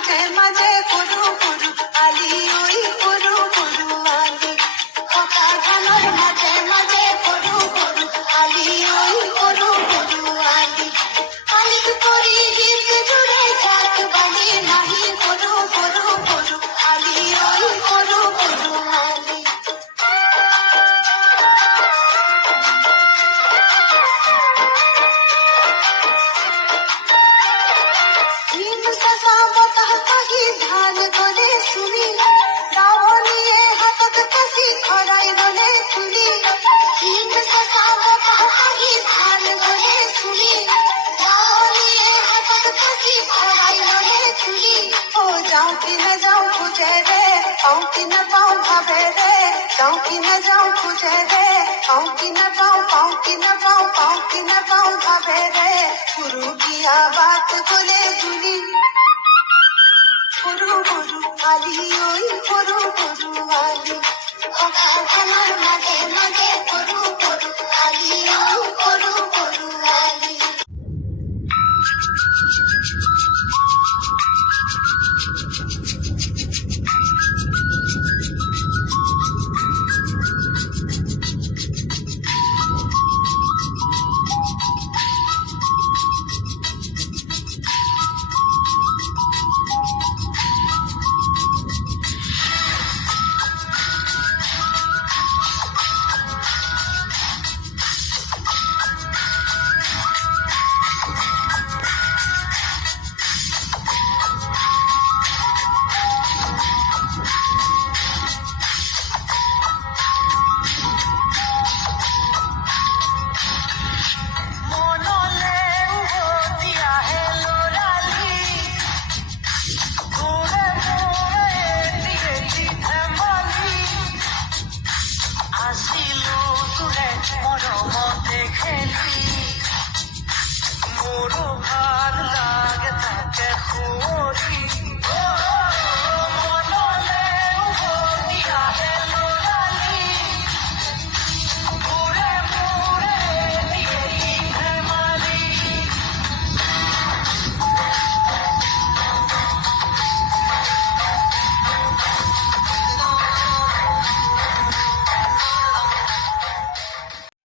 মাঝে মাঝে পুরু পুরু আলি ওই পুরু পুরু আলি পোকা ধানের মাঝে মাঝে পুরু পুরু আলি ওই পুরু পুরু আলি আলি করি গীত জুড়ে থাক বালি নাহি পুরু পুরু পুরু আলি ওই পুরু পুরু আলি ধান গলে শুনি দাওনিয়ে হাতত কাশি খরাই গলে তুলি ধান গলে শুনি দাওনিয়ে হাতত কাশি খরাই গলে তুলি ও যাও কি না যাও খুঁজে রে পাও কি না পাও ভাবে রে যাও কি না যাও খুঁজে রে পাও কি না পাও